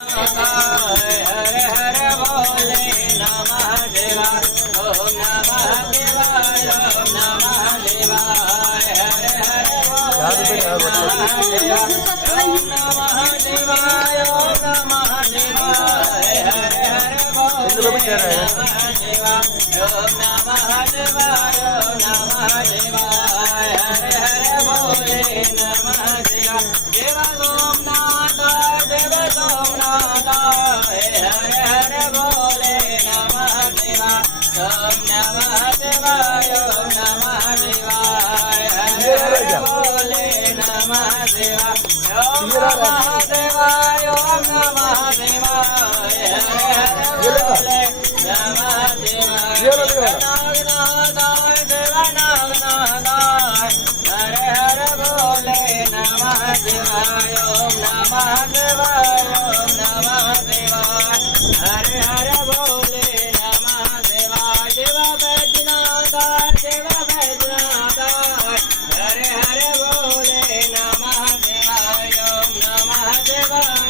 हरे हरे बोले नमः शिवाय ओम नमः शिवाय ओम नमः शिवाय हरे हरे बोले नमः शिवाय ओम नमः शिवाय ओम नमः शिवाय हरे हरे बोले नमः शिवाय ओम नमः शिवाय ओम नमः शिवाय हरे हरे बोले नमः शिवाय देव सोमनाथ देव सोमनाथ हरे हरे बोले नमः शिवाय ओम नमः शिवाय ओम नमः शिवाय हरे हरे बोले नमः शिवाय ओम नमः शिवाय ओम नमः शिवाय हरे हरे बोले नमः शिवाय नागनाथाय देव नागनाथाय हरे हरे बोले नमः शिवाय ओम नमः शिवाय ओम नमः शिवाय हरे हरे बोले नमः शिवाय देव बैजनाथाय देव बैजनाथाय हरे हरे बोले नमः शिवाय ओम नमः शिवाय